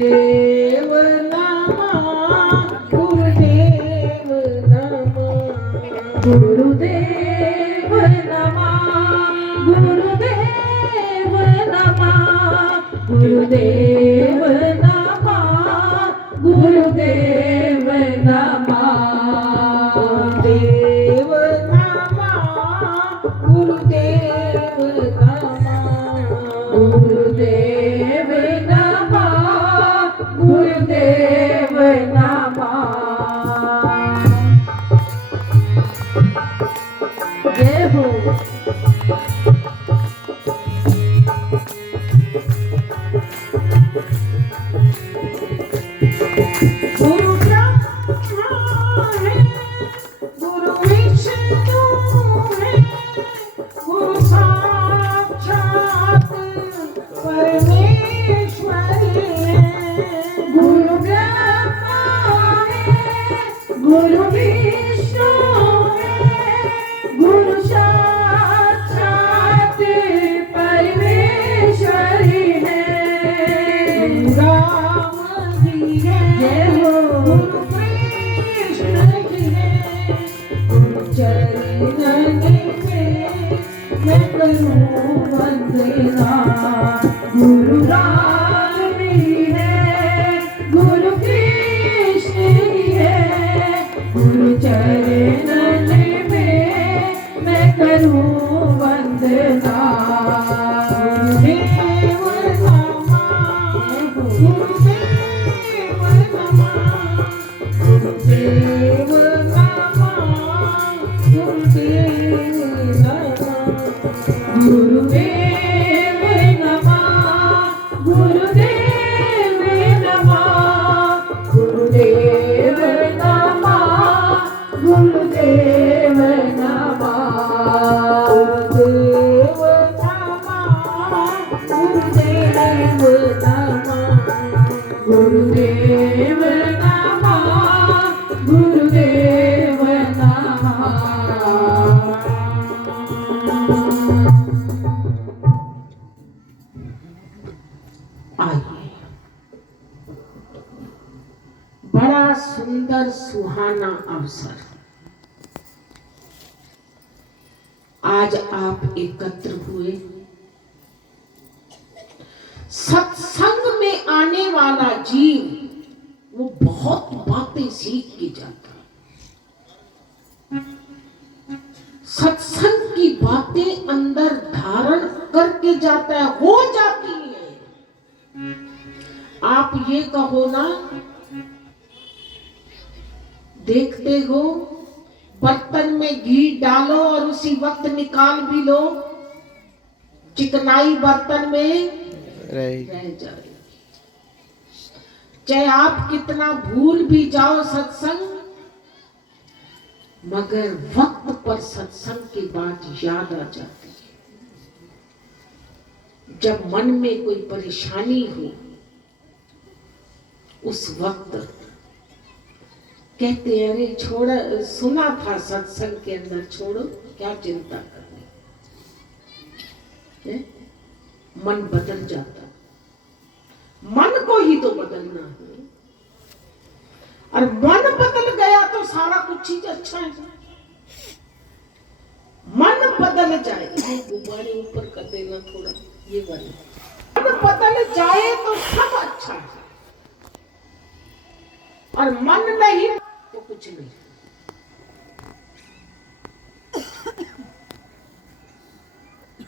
गुरुदेव नमः गुरुदेव नमः गुरुदेव नमः गुरुदेव नमः गुरुदेव नमः गुरुदेव नमः गुरुदेव नमः गुरुदेव नमः गुरुदेव नमः गुरुदेव नमः जय हो। गुरु ब्रह्मा है गुरु विष्णु है गुरु साक्षात परमेश्वर है। गुरु ब्रह्मा है गुरु विष्णु है गुरु साक्षात परमेश्वर है। राम जी है गुरु कृष्ण जी है गुरु चरण में मैं करूं वंदना। गुरु राम जी है गुरु कृष्ण जी है गुरु चरण में मैं करूं वंदना। गुरुदेव नमः गुरुदेव नमः गुरुदेव नमः गुरुदेव नमः गुरुदेव नमः गुरुदेव नमः गुरुदेव नमः गुरुदेव नमः गुरुदेव नमः गुरुदेव नमः गुरुदेव नमः गुरुदेव नमः। आइए, बड़ा सुंदर सुहाना अवसर आज आप एकत्र हुए। सत्संग में आने वाला जीव वो बहुत बातें सीख के जाता है। सत्संग की बातें अंदर धारण करके जाता है, हो जाती है। आप ये कहो ना, देखते हो बर्तन में घी डालो और उसी वक्त निकाल भी लो, चिकनाई बर्तन में रह जाएगी। चाहे आप कितना भूल भी जाओ सत्संग, मगर वक्त पर सत्संग की बात याद आ जाती है। जब मन में कोई परेशानी हो उस वक्त कहते हैं अरे छोड़, सुना था सत्संग के अंदर, छोड़ो क्या चिंता करनी। मन बदल जाता, मन को ही तो बदलना है। और मन बदल गया तो सारा कुछ चीज अच्छा है। मन बदल जाए, गुब्बारे ऊपर कर देना थोड़ा, ये वाले। मन बदल जाए तो सब अच्छा है, और मन नहीं तो कुछ नहीं।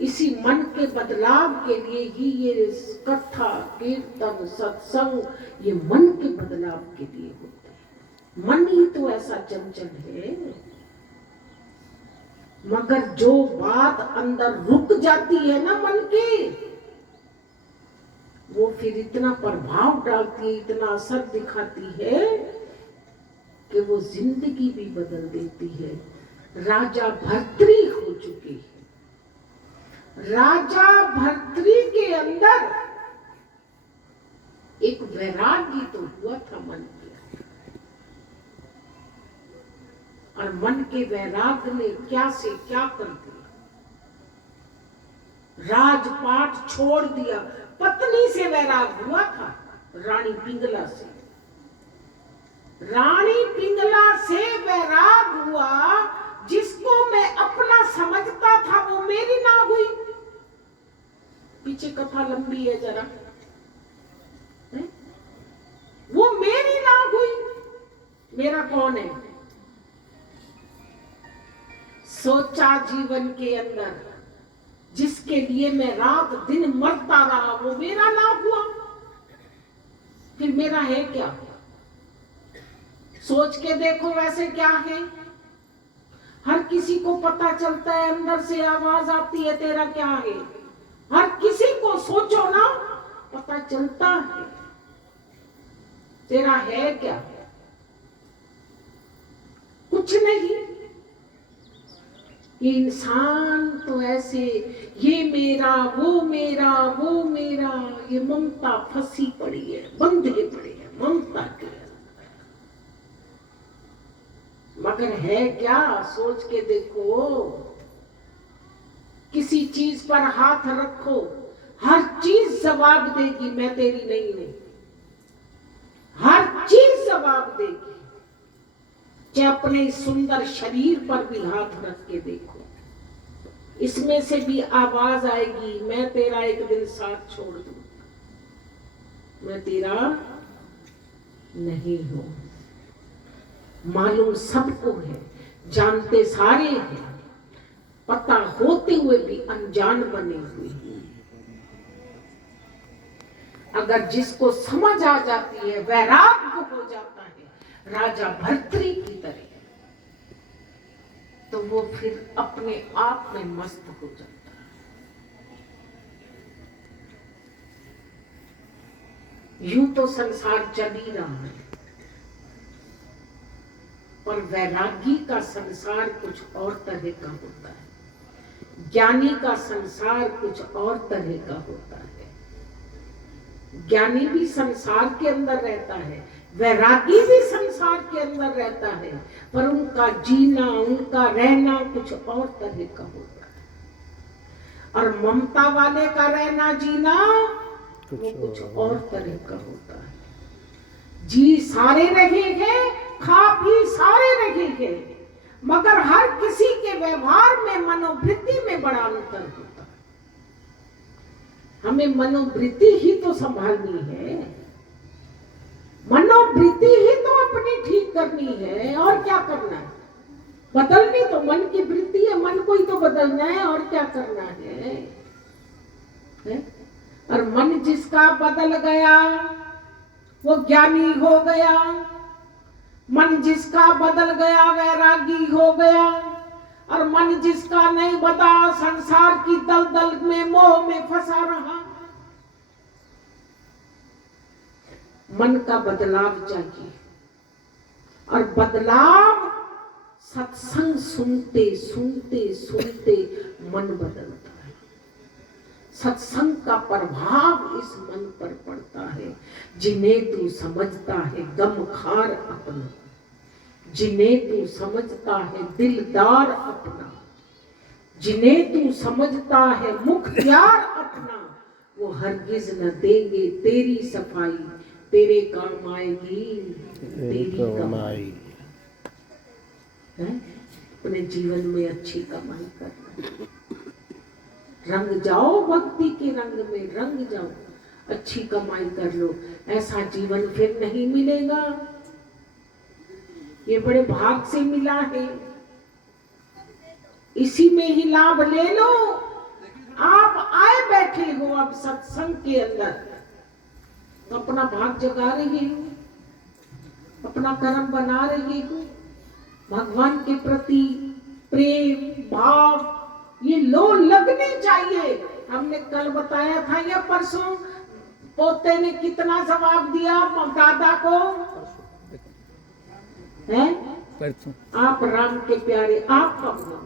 इसी मन के बदलाव के लिए ही ये कथा, कीर्तन, सत्संग, ये मन के बदलाव के लिए होते हैं। मन ही तो ऐसा चंचल है। मगर जो बात अंदर रुक जाती है ना मन के, वो फिर इतना प्रभाव डालती है, इतना असर दिखाती है कि वो जिंदगी भी बदल देती है। राजा भर्तृ हो चुकी है। राजा भर्तृ के अंदर एक वैराग्य तो हुआ था मन के, और मन के वैराग्य ने क्या से क्या कर दिया। राजपाट छोड़ दिया, पत्नी से वैराग हुआ था, रानी पिंगला से। रानी पिंगला से वैराग हुआ, जिसको मैं अपना समझता था वो मेरी ना हुई। पीछे कथा लंबी है जरा, है? वो मेरी ना हुई, मेरा कौन है? सोचा जीवन के अंदर जिसके लिए मैं रात दिन मरता रहा वो मेरा ना हुआ, फिर मेरा है क्या? सोच के देखो वैसे क्या है। हर किसी को पता चलता है, अंदर से आवाज आती है तेरा क्या है। हर किसी को सोचो ना, पता चलता है तेरा है क्या? कुछ नहीं। ये इंसान तो ऐसे ये मेरा वो मेरा वो मेरा, ये ममता फंसी पड़ी है, बंधे पड़े है ममता के। मगर है क्या? सोच के देखो। किसी चीज पर हाथ रखो, हर चीज जवाब देगी मैं तेरी नहीं हूं। हर चीज जवाब देगी। चाहे अपने सुंदर शरीर पर भी हाथ रख के देखो, इसमें से भी आवाज आएगी मैं तेरा एक दिन साथ छोड़ दूं, मैं तेरा नहीं हूं। मालूम सबको है, जानते सारे हैं, पता होते हुए भी अनजान बने हुए हैं। अगर जिसको समझ आ जाती है, वैराग्य हो जाता है राजा भर्तृ की तरह, तो वो फिर अपने आप में मस्त हो जाता है। यूं तो संसार चल ही रहा है, पर वैरागी का संसार कुछ और तरह का होता है। ज्ञानी का संसार कुछ और तरह का होता है। ज्ञानी भी संसार के अंदर रहता है, वैरागी भी संसार के अंदर रहता है, पर उनका जीना उनका रहना कुछ और तरह का होता है। और ममता वाले का रहना जीना वो कुछ और तरह का होता है। जी सारे रहे हैं, खा पी सारे रहे हैं, मगर हर किसी के व्यवहार में मनोवृत्ति में बड़ा अंतर होता है। हमें मनोवृत्ति ही तो संभालनी है, मनोवृत्ति ही तो अपनी ठीक करनी है, और क्या करना है? बदलनी तो मन की वृत्ति है, मन को ही तो बदलना है, और क्या करना है? और मन जिसका बदल गया वो ज्ञानी हो गया, मन जिसका बदल गया वैरागी हो गया, और मन जिसका नहीं बदला संसार की दलदल में मोह में फंसा रहा। मन का बदलाव चाहिए, और बदलाव सत्संग सुनते सुनते सुनते मन बदलता है। सत्संग का प्रभाव इस मन पर पड़ता है। जिन्हें तू समझता है गमखार अपना, जिन्हें तू समझता है दिलदार अपना, जिन्हें तू समझता है मुख्तियार अपना, वो हरगिज न देंगे तेरी सफाई, तेरे काम आएगी तेरी कमाई। अपने जीवन में अच्छी कमाई करना, रंग जाओ भक्ति के रंग में, रंग जाओ, अच्छी कमाई कर लो। ऐसा जीवन फिर नहीं मिलेगा, ये बड़े भाग से मिला है, इसी में ही लाभ ले लो। आप आए बैठे हो अब सत्संग के अंदर, तो अपना भाग जगा रहे हो, अपना कर्म बना रहे हो। भगवान के प्रति प्रेम भाव ये लो लगने चाहिए। हमने कल बताया था या परसों, पोते ने कितना जवाब दिया दादा को, है आप राम के प्यारे, आप कब हो?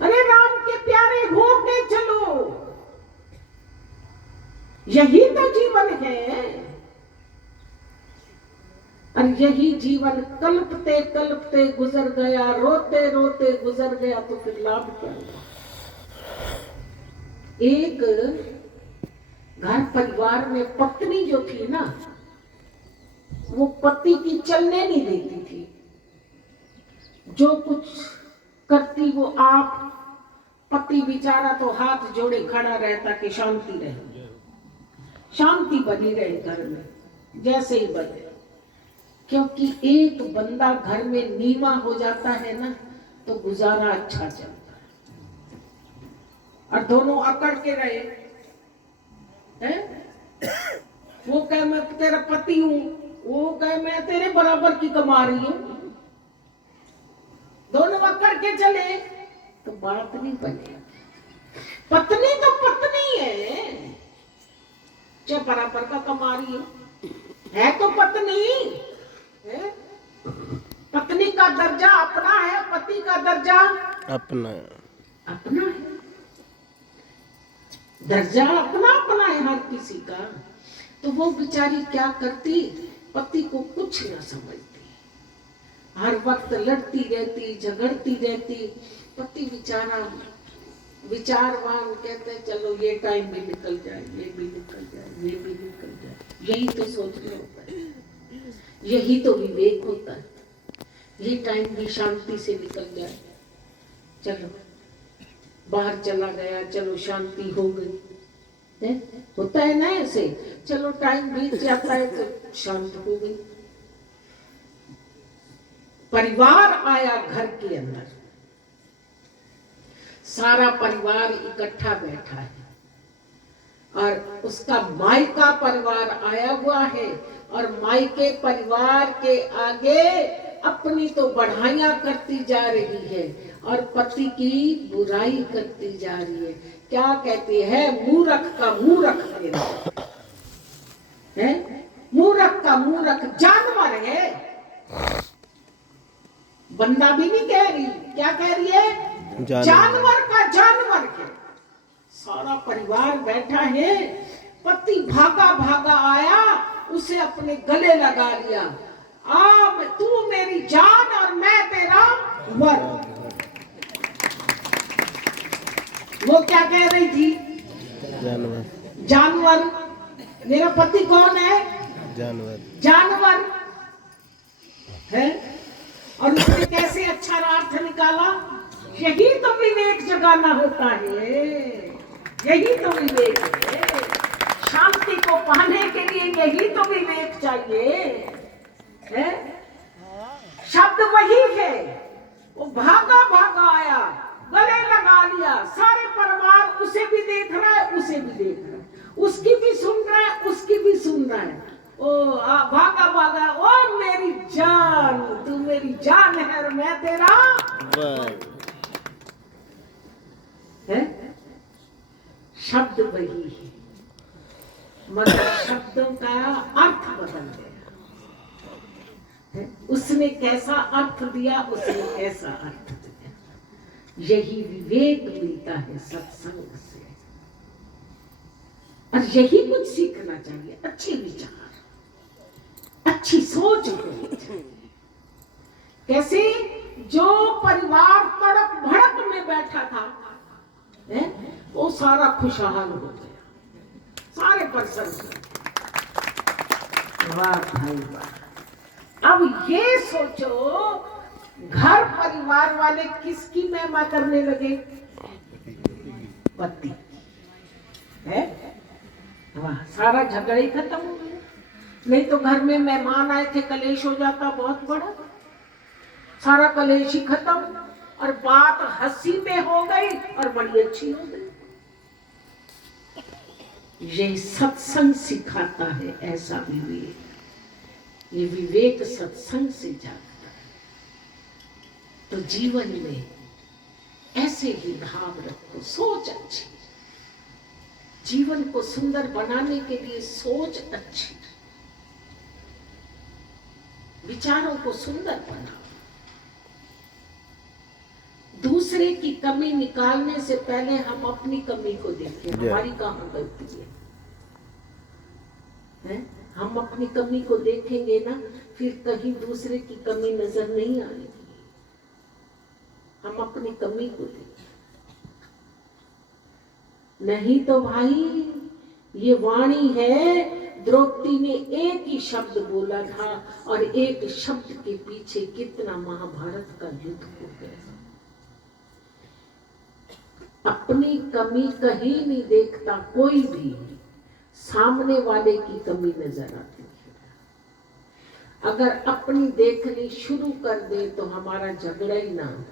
अरे राम के प्यारे हो के चलो, यही तो जीवन है। और यही जीवन कल्पते कल्पते गुजर गया, रोते रोते गुजर गया, तो फिर लाभ क्या हुआ? एक घर परिवार में पत्नी जो थी ना, वो पति की चलने नहीं देती थी। जो कुछ करती वो आप, पति बेचारा तो हाथ जोड़े खड़ा रहता कि शांति रहे, शांति बनी रहे घर में, जैसे ही बने। क्योंकि एक बंदा घर में नीवा हो जाता है ना, तो गुजारा अच्छा चलता है। और दोनों अकड़ के रहे हैं, वो कहे मैं तेरा पति हूं, वो कहे मैं तेरे बराबर की कमा रही हूं, दोनों अकड़ के चले तो बात नहीं बने। पत्नी तो पत्नी है, चाहे बराबर का कमा रही है तो पत्नी है। पत्नी का दर्जा अपना है, पति का दर्जा अपना अपना है। दर्जा अपना अपना है हर किसी का। तो वो बेचारी क्या करती, पति को कुछ ना समझती, हर वक्त लड़ती रहती, झगड़ती रहती। पति बेचारा विचारवान, कहते चलो ये टाइम भी निकल जाए, ये भी निकल जाए, ये भी निकल जाए। यही तो सोचना होता है, यही तो विवेक होता है। ये टाइम भी शांति से निकल जाए, चलो बाहर चला गया, चलो शांति हो गई, होता है ना ऐसे। चलो टाइम बीत जाता है तो शांत हो गई। परिवार आया घर के अंदर, सारा परिवार इकट्ठा बैठा है और उसका मायका परिवार आया हुआ है, और मायके परिवार के आगे अपनी तो बढ़ाइयां करती जा रही है और पति की बुराई करती जा रही है। क्या कहती है, मूर्ख का मूर्ख है, मूर्ख का मूर्ख जानवर है। बंदा भी नहीं कह रही, क्या कह रही है, जानवर का जानवर है। सारा परिवार बैठा है, पति भागा भागा आया, उसे अपने गले लगा लिया। अब तू मेरी जान और मैं तेरा वर। वो क्या कह रही थी, जानवर, जानवर। मेरा पति कौन है, जानवर, जानवर है। और उसने कैसे अच्छा अर्थ निकाला, यही तो विवेक जगाना होता है, यही तो विवेक है। शांति को पाने के लिए यही तो विवेक चाहिए है। शब्द वही है, वो भागा भागा आया, गले लगा लिया। सारे परिवार उसे भी देख रहा है, उसे भी देख रहा है, उसकी भी सुन रहा है, उसकी भी सुन रहा है। ओ भागा भागा, ओ मेरी जान, तू मेरी जान है और मैं तेरा है। शब्द वही है, मगर शब्दों का अर्थ बदल गया। उसने कैसा अर्थ दिया, उसने कैसा अर्थ दिया। यही विवेक मिलता है सत्संग से, और यही कुछ सीखना चाहिए। अच्छे विचार, अच्छी सोच होनी चाहिए। कैसे, जो परिवार तड़क भड़क में बैठा था वो सारा खुशहाल हो गया, सारे प्रसन्न। वाह भाई वाह। अब ये सोचो, घर परिवार वाले किसकी महिमा करने लगे, पति है। वाह, सारा झगड़ा ही खत्म हो गया। नहीं तो घर में मेहमान आए थे, कलेश हो जाता बहुत बड़ा, सारा कलेश ही खत्म और बात हंसी में हो गई और बड़ी अच्छी हो गई। ये सत्संग सिखाता है ऐसा विवेक। ये विवेक सत्संग से जाता है। तो जीवन में ऐसे ही भाव रखो, सोच अच्छी, जीवन को सुंदर बनाने के लिए सोच अच्छी, विचारों को सुंदर बनाओ। दूसरे की कमी निकालने से पहले हम अपनी कमी को देखें, हमारी कहाँ गलती है। हम अपनी कमी को देखेंगे ना, फिर कहीं दूसरे की कमी नजर नहीं आएगी। हम अपनी कमी को देखें, नहीं तो भाई ये वाणी है। द्रौपदी ने एक ही शब्द बोला था और एक शब्द के पीछे कितना महाभारत का युद्ध हो गया। अपनी कमी कहीं नहीं देखता कोई भी, सामने वाले की कमी नजर आती है। अगर अपनी देखनी शुरू कर दे तो हमारा झगड़ा ही ना हो।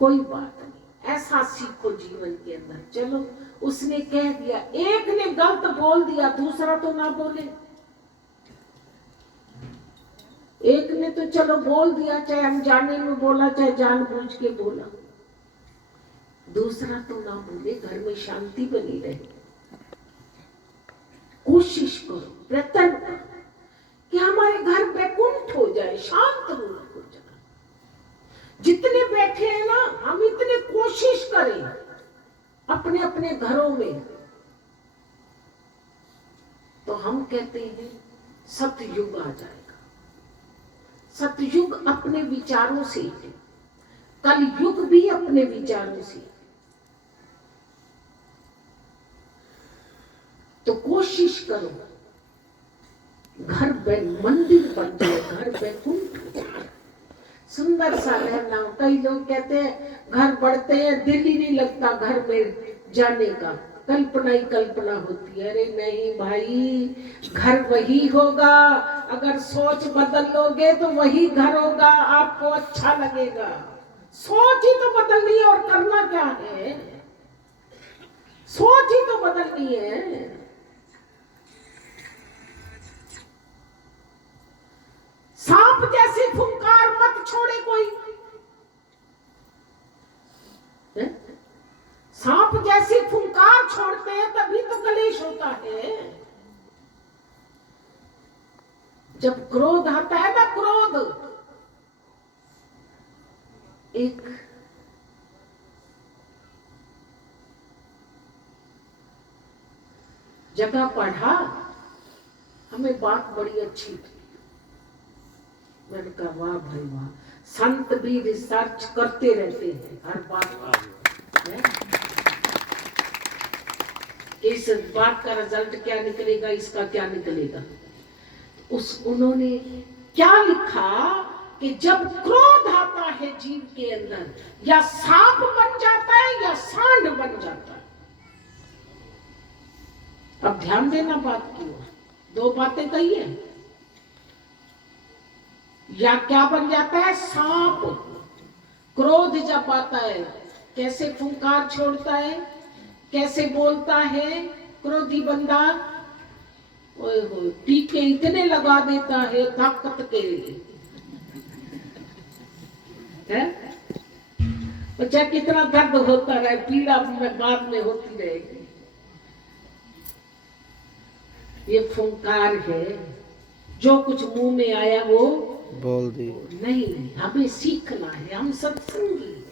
कोई बात नहीं, ऐसा सीखो जीवन के अंदर। चलो उसने कह दिया, एक ने गलत बोल दिया, दूसरा तो ना बोले। एक ने तो चलो बोल दिया, चाहे अनजाने में बोला चाहे जानबूझ के बोला, दूसरा तो ना बोले, घर में शांति बनी रहे। कोशिश करो, प्रयत्न करो कि हमारे घर वैकुंठ हो जाए, शांत हो जाए। जितने बैठे हैं ना, हम इतने कोशिश करें अपने अपने घरों में, तो हम कहते हैं सतयुग आ जाएगा। सतयुग अपने विचारों से है, कलयुग भी अपने विचारों से। तो कोशिश करो घर मंदिर बन जाए, घर वैकुंठ, सुंदर सा रहना। कई लोग कहते हैं घर बढ़ते हैं, दिल ही नहीं लगता घर में जाने का, कल्पना ही कल्पना होती है। अरे नहीं भाई, घर वही होगा, अगर सोच बदल लोगे तो वही घर होगा, आपको अच्छा लगेगा। सोच ही तो बदलनी है, और करना क्या है, सोच ही तो बदलनी है। सांप जैसी फुंकार मत छोड़े कोई, सांप जैसी फुंकार छोड़ते हैं तभी तो कलेश होता है। जब क्रोध आता है ना, क्रोध, एक जगह पढ़ा, हमें बात बड़ी अच्छी थी। मैंने कहा वाह भाई वाह, संत भी रिसर्च करते रहते हैं हर बात है? इस बात का रिजल्ट क्या निकलेगा, इसका क्या निकलेगा। उन्होंने क्या लिखा कि जब क्रोध आता है जीव के अंदर, या सांप बन जाता है या सांड बन जाता है। अब ध्यान देना बात की, दो बातें कही है। या क्या बन जाता है, सांप। क्रोध जब आता है कैसे फुंकार छोड़ता है, कैसे बोलता है क्रोधी बंदा, ओए होए, टीके इतने लगा देता है ताकत के, है बच्चा, कितना दर्द होता रहे, पीड़ा में बाद में होती रहेगी। ये फुंकार है, जो कुछ मुंह में आया वो बोल दिए। नहीं, हमें सीखना है, हम सत्संगी हैं,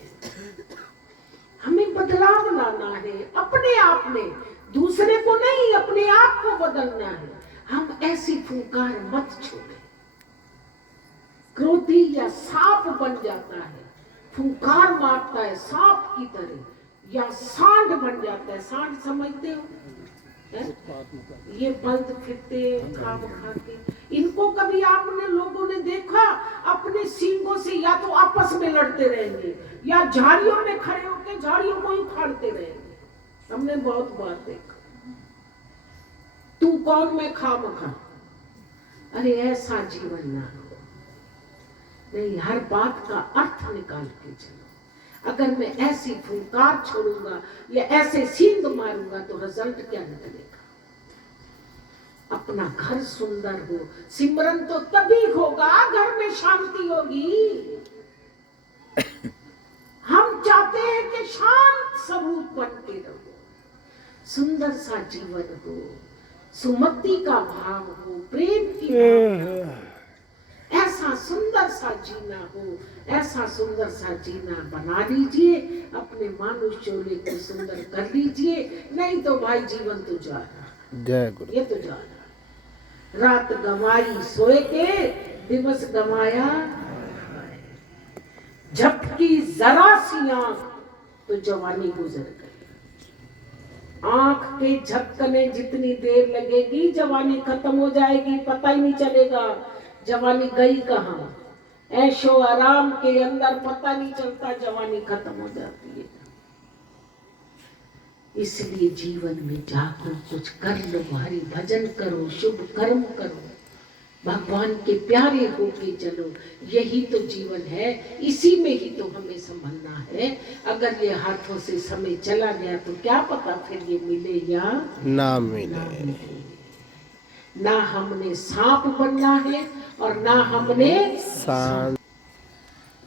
हमें बदलाव लाना है अपने आप में, दूसरे को नहीं, अपने आप को बदलना है। हम ऐसी फुंकार मत छोड़े। क्रोधी या सांप बन जाता है, फुंकार मारता है सांप की तरह, या सांड बन जाता है। सांड समझते हो, ये बल्द फिरते खा के, इनको कभी आपने लोगों ने देखा अपने सींगों से या तो आपस में लड़ते रहेंगे, या झाड़ियों में खड़े होकर झाड़ियों को उखाड़ते रहेंगे। हमने बहुत बार देखा। तू कौन, मैं खाम खा। अरे ऐसा जीवन ना हो, नहीं, हर बात का अर्थ निकाल के चलो। अगर मैं ऐसी फुंकार छोड़ूंगा या ऐसे सींग मारूंगा तो रिजल्ट क्या निकलेगा। अपना घर सुंदर हो, सिमरन तो तभी होगा घर में शांति होगी। हम चाहते हैं कि शांत स्वरूप बन के रहो, सुंदर सा जीवन हो, सुमति का भाव हो, प्रेम की भावना, ऐसा सुंदर सा जीना हो, ऐसा सुंदर सा जीना बना लीजिए। अपने मानुष चोले को सुंदर कर लीजिए, नहीं तो भाई जीवन तो जा रहा, जय गुरु। ये तो जा रहा। रात गंवाई सोए के, दिवस गंवाया झपकी जरा सी आंख तो जवानी गुजर गई। आंख के झपकने जितनी देर लगेगी जवानी खत्म हो जाएगी, पता ही नहीं चलेगा जवानी गई कहाँ। ऐशो आराम के अंदर पता नहीं चलता जवानी खत्म हो जाती है। इसलिए जीवन में जागो, कुछ कर लो, भारी भजन करो, शुभ कर्म करो, भगवान के प्यारे होके चलो। यही तो जीवन है, इसी में ही तो हमें संभलना है। अगर ये हाथों से समय चला गया तो क्या पता फिर ये मिले या ना मिले। ना हमने सांप बनना है और ना हमने शांत।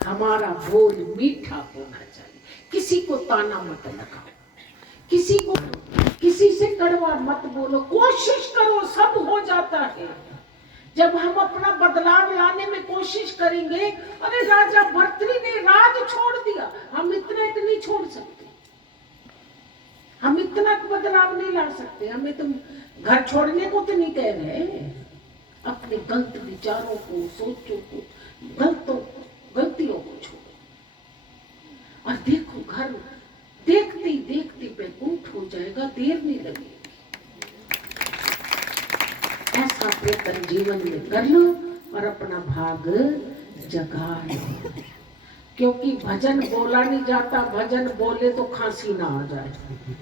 हमारा बोल मीठा होना चाहिए। किसी को ताना मत लगाओ, किसी से कड़वा मत बोलो, कोशिश करो, सब हो जाता है। जब हम अपना बदलाव लाने में कोशिश करेंगे, अरे राजा भर्तृ ने राज छोड़ दिया, हम इतना नहीं छोड़ सकते, हम इतना बदलाव नहीं ला सकते। हमें तुम घर छोड़ने को तो नहीं कह रहे, अपने गलत विचारों को, सोचों को, गलतियों को छोड़ो और देखो घर देखते ही देखते बैकुंठ हो जाएगा, देर नहीं लगेगी। ऐसा प्रयत्न जीवन में कर लो और अपना भाग जगा लो, क्योंकि भजन बोला नहीं जाता, भजन बोले तो खांसी ना आ जाए।